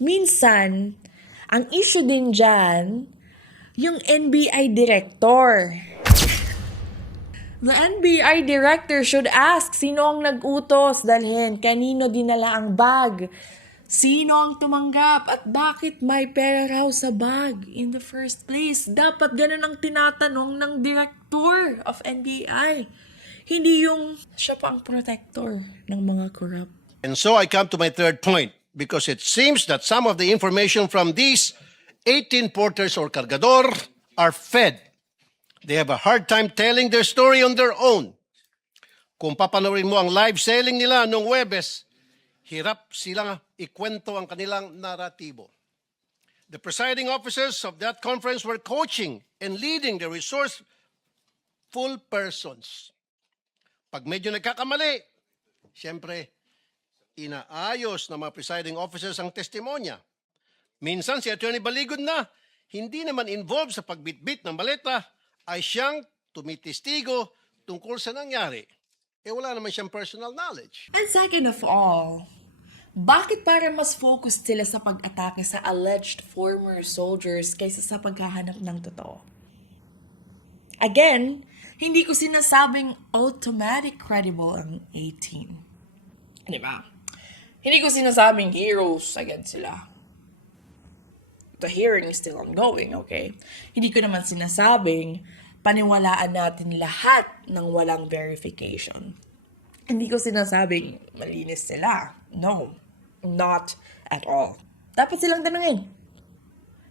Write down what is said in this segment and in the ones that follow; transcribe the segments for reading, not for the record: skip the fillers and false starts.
Minsan, ang issue din dyan, yung NBI director. The NBI director should ask sino ang nag-utos dalhin, kanino dinala ang bag, sino ang tumanggap, at bakit may pera raw sa bag in the first place. Dapat ganun ang tinatanong ng director of NBI. Hindi yung siya pa ang protector ng mga corrupt. And so I come to my third point, because it seems that some of the information from these 18 porters or cargador are fed. They have a hard time telling their story on their own. Kung papanoorin mo ang live selling nila noong Huwebes, hirap silang ikwento ang kanilang naratibo. The presiding officers of that conference were coaching and leading the resourceful persons. Pag medyo nagkakamali, siyempre, inaayos ng mga presiding officers ang testimonya. Minsan si Attorney Baligod na, hindi naman involved sa pagbitbit ng maleta, ay siyang tumitistigo tungkol sa nangyari. Wala naman siyang personal knowledge. And second of all, bakit para mas focused sila sa pag-atake sa alleged former soldiers kaysa sa paghahanap ng totoo? Again, hindi ko sinasabing automatic credible ang 18. Diba? Hindi ko sinasabing heroes agad sila. The hearing is still ongoing, okay? Hindi ko naman sinasabing paniwalaan natin lahat ng walang verification. Hindi ko sinasabing malinis sila. No, not at all. Dapat silang tanungin.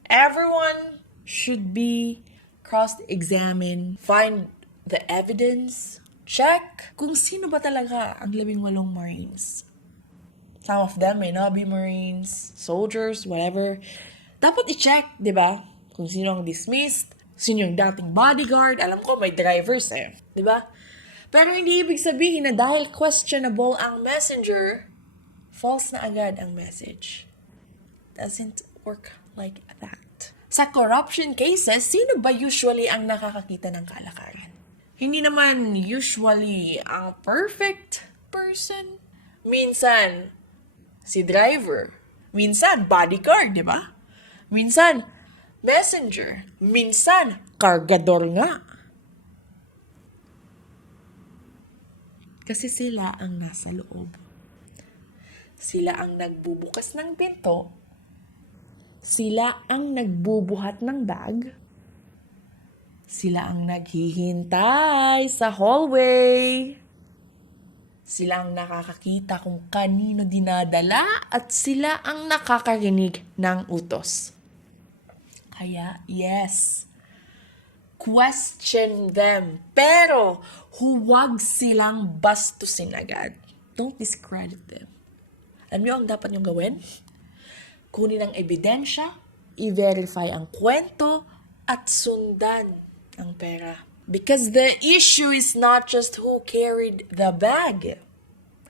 Everyone should be cross-examined, find the evidence, check kung sino ba talaga ang 18 Marines. Some of them may not be Marines, soldiers, whatever. Dapat i-check, di ba? Kung sino ang dismissed, sino yung dating bodyguard. Alam ko, may drivers di ba? Pero hindi ibig sabihin na dahil questionable ang messenger, false na agad ang message. Doesn't work like that. Sa corruption cases, sino ba usually ang nakakakita ng kalakaran? Hindi naman usually ang perfect person. Minsan, si driver. Minsan, bodyguard, di ba? Minsan, messenger. Minsan, cargador nga. Kasi sila ang nasa loob. Sila ang nagbubukas ng pinto. Sila ang nagbubuhat ng bag. Sila ang naghihintay sa hallway. Sila ang nakakakita kung kanino dinadala at sila ang nakakarinig ng utos. Kaya, yes, question them. Pero, huwag silang bastusin agad. Don't discredit them. Alam niyo ang dapat niyong gawin? Kunin ang ebidensya, i-verify ang kwento, at sundan ang pera. Because the issue is not just who carried the bag.